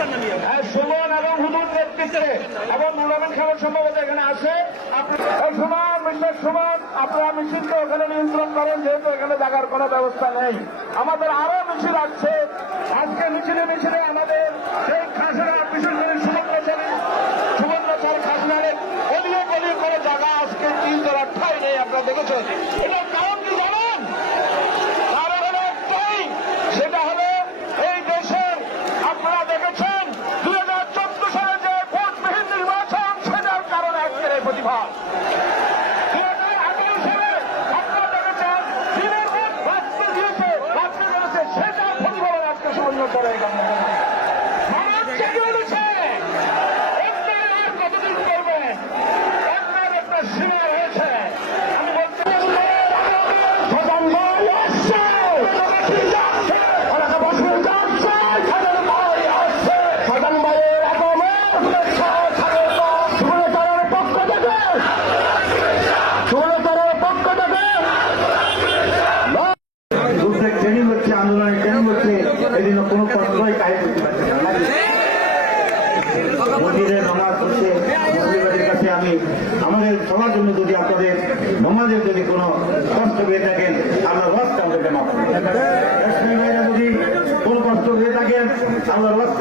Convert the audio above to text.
হ্যাঁ, সুমন এবং হুদুর নেতৃত্বে এবং নুরান খান সম্ভবত এখানে আছে। হ্যাঁ, সুমন, মিস্টার আপনারা মিছিলকে ওখানে নিয়ন্ত্রণ করেন, যেহেতু এখানে জাগার কোনো ব্যবস্থা নেই। আমাদের আরও মিছিল আসছে আজকে মিছিলে মিছিলে আমাদের সেই খাসড়া বিশেষ করে সুবর্ণচারী সুবর্ণচার খাসড়ারে অলিয়ে গলিয়ে করে জায়গা আজকে তিন জোড়া ঠাই নেই, আপনারা দেখেছেন? সেটার প্রতিফলন আজকে সুবর্ণ করে করতে পারছে না? মসজিদের নামাজ হচ্ছে মুসলিমদের কাছে আমি আমাদের সবার জন্য যদি আপনাদের নমাজের যদি কোনো কষ্ট পেয়ে থাকেন আল্লাহ রস আমাদেরকে মাফ। যদি কোনো কষ্ট পেয়ে থাকেন আল্লাহ রস